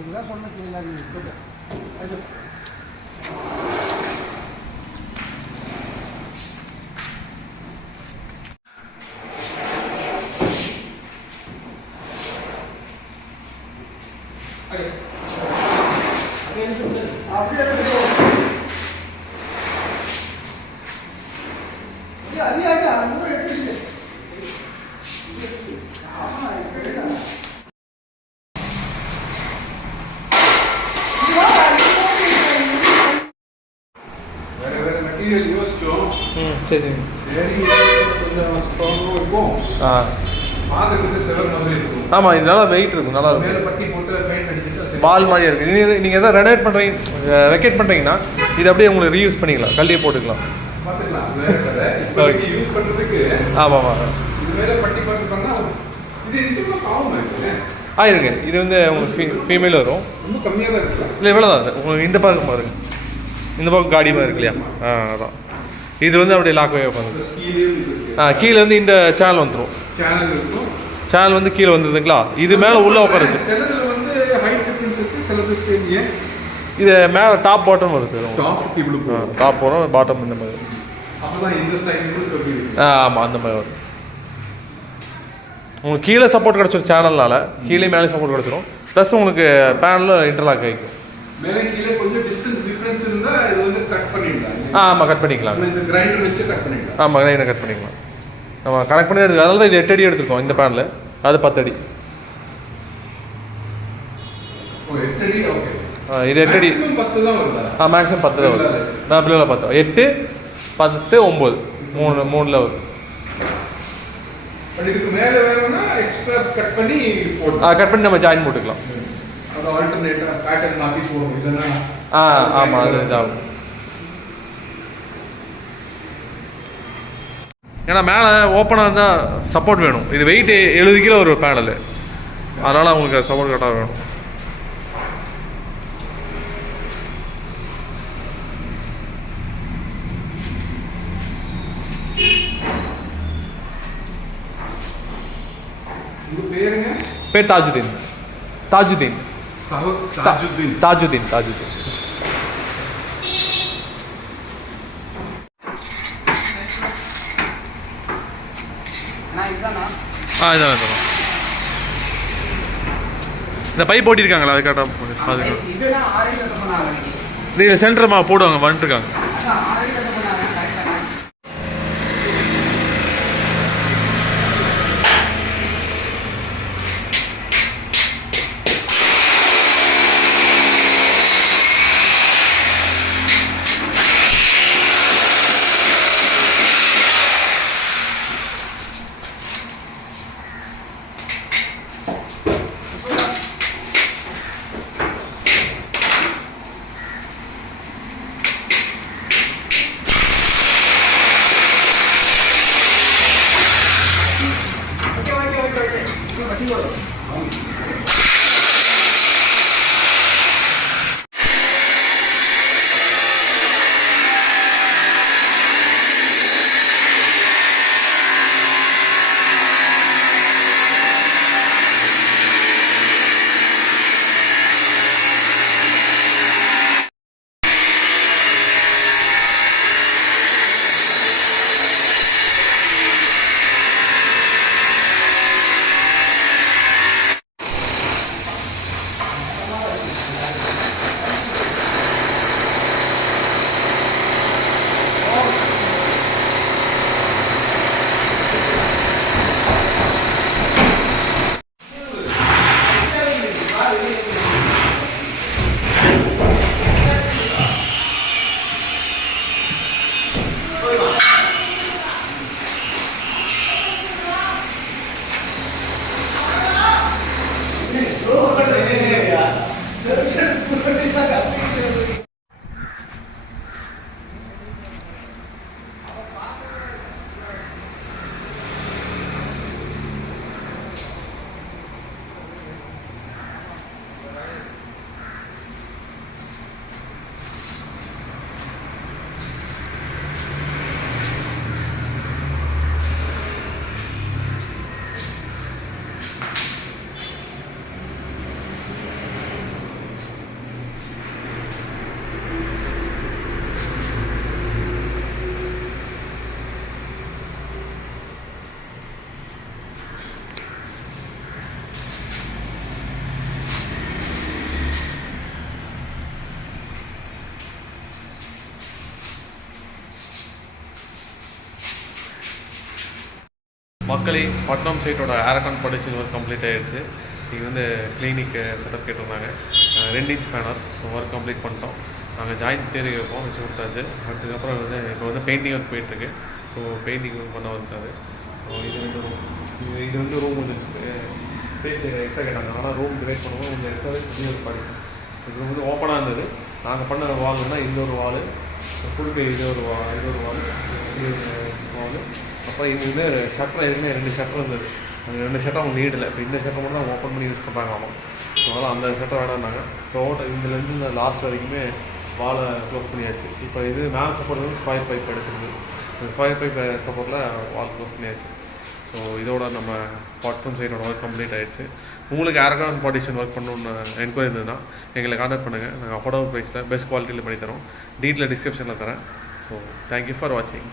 இதெல்லாம் சொன்ன கேள்வி சரி ஆமாம் இது நல்லா வெயிட் இருக்கும் நல்லா இருக்கும் பால் மாதிரியே இருக்குது. நீங்கள் எதாவது ரெனோவேட் பண்ணுறீங்க வெக்கேட் பண்ணுறீங்கன்னா இது அப்படியே உங்களுக்கு ரீயூஸ் பண்ணிக்கலாம், கல்லியே போட்டுக்கலாம். ஆமாம் ஆமாம் இருக்கு. இது வந்து உங்களுக்கு ஃபீமேல் வரும். இல்லை இவ்வளோ தான் உங்களுக்கு இந்த பக்கம் பாருங்க, இந்த பக்கம் காடி மாதிரி இருக்கு இல்லையா, அதான் இது வந்து அப்படியே லாக் உட்காந்து கீழே வந்து இந்த சேனல் வந்துடும். சேனல் வந்து கீழே வந்துதுங்களா, இது மேலே உள்ளே உட்காருச்சு. இது மேலே டாப் பாட்டம் வரும் சார். டாப் போகிறோம் பாட்டம் இந்த மாதிரி. ஆமாம் அந்த மாதிரி வரும். உங்களுக்கு கீழே சப்போர்ட் கிடச்சிரும் சேனல்னால, கீழே மேலே சப்போர்ட் கிடச்சிரும். ப்ளஸ் உங்களுக்கு பேனலில் இன்டர்லாக் ஆகிக்கும். ஆமாம் கட் பண்ணிக்கலாம். ஆமாம் கிரைண்டர் கட் பண்ணிக்கலாம். ஆமாம் கனெக்ட் பண்ணி எடுத்து, அதனால தான் இது 8 அடி எடுத்துருக்கோம் இந்த பேனில், அது 10 அடி. இது 8 அடி. மேக்ஸிமம் 10 தான் வருது. நான் பிள்ளைல 10 8 10 9 3 வரும். கட் பண்ணி நம்ம ஜாயின் போட்டுக்கலாம். ஆமாம் அது இதாகும். ஏன்னா மேலே ஓப்பனாக இருந்தால் சப்போர்ட் வேணும். இது வெயிட் 70 கிலோ ஒரு பேனல், அதனால் அவங்களுக்கு சப்போர்ட் கரெக்டாக வேணும். பேர் தாஜுதீன். தாஜுதீன் தாஜுதீன் தாஜுதீன் தாஜுதீன். இதான் இந்த பைப் போட்டிருக்காங்களா, அது கரெக்டாக அது இதில் சென்டர் போடுவாங்க வந்துட்டுருக்காங்க. மக்களே பட்னம் சைட்டோட ஏர்கான் ப்ரொடக்ஷன் ஒர்க் கம்ப்ளீட் ஆகிடுச்சு. இங்கே வந்து கிளினிக்கு செட்டப் கேட்டிருந்தாங்க. 2 inch banner. So work complete பண்ணிட்டோம். நாங்கள் ஜாயின்ட் தேரி வைப்போம், வச்சு கொடுத்தாச்சு. அதுக்கப்புறம் வந்து இப்போ வந்து பெயிண்டிங் ஒர்க் போயிட்டுருக்கு. ஸோ பெயிண்டிங் ஒர்க் பண்ண இருக்காது. ஸோ இது வந்து ரூம், இது வந்து ரூம் வந்து ஸ்பேஸ் எக்ஸ்ட்ரா கேட்டாங்க. ஆனால் ரூம் டிவைட் பண்ணுவோம், கொஞ்சம் எக்ஸ்ட்ராவே புதிய ஒரு படிக்கும். இது வந்து ஓப்பனாக இருந்தது. நாங்கள் பண்ண வால்னா இந்த ஒரு வால், ஃபுல் இது ஒரு வால், இது ஒரு வால், இது வால். அப்புறம் இது வந்து ஷட்டர் எதுவுமே 2 ஷட்டர் இருந்தது. அந்த 2 ஷட்டர் அவங்க நீடில். இப்போ இந்த ஷட்டர் மட்டும் தான் ஓப்பன் பண்ணி யூஸ் பண்ணுறாங்க. ஆமாம், ஸோ அதனால் அந்த ஷட்டர் வேணாம்னாங்க. ஸோ இதுலேருந்து இந்த லாஸ்ட் வரைக்குமே வாலை க்ளோஸ் பண்ணியாச்சு. இப்போ இது மேலே சப்போர்ட் வந்து ஸ்கொயர் பைப் எடுத்துருது. இந்த ஸ்கொயர் பைப் சப்போர்ட்டில் வால் க்ளோஸ் பண்ணியாச்சு. ஸோ இதோட நம்ம பட்னம் சைடோட ஒர்க் கம்ப்ளீட் ஆகிடுச்சு. உங்களுக்கு ஏர்கான் பார்ட்டிஷன் ஒர்க் பண்ணணுன்னு என்கொயரி இருந்ததுன்னா எங்களை கான்டாக்ட் பண்ணுங்கள். நாங்கள் அஃபோர்டபுள் ப்ரைஸில் பெஸ்ட் குவாலிட்டியில் பண்ணித்தரோம். டீட்டெயில் டிஸ்கிரிப்ஷனில் தரேன். ஸோ தேங்க்யூ ஃபார் வாட்சிங்.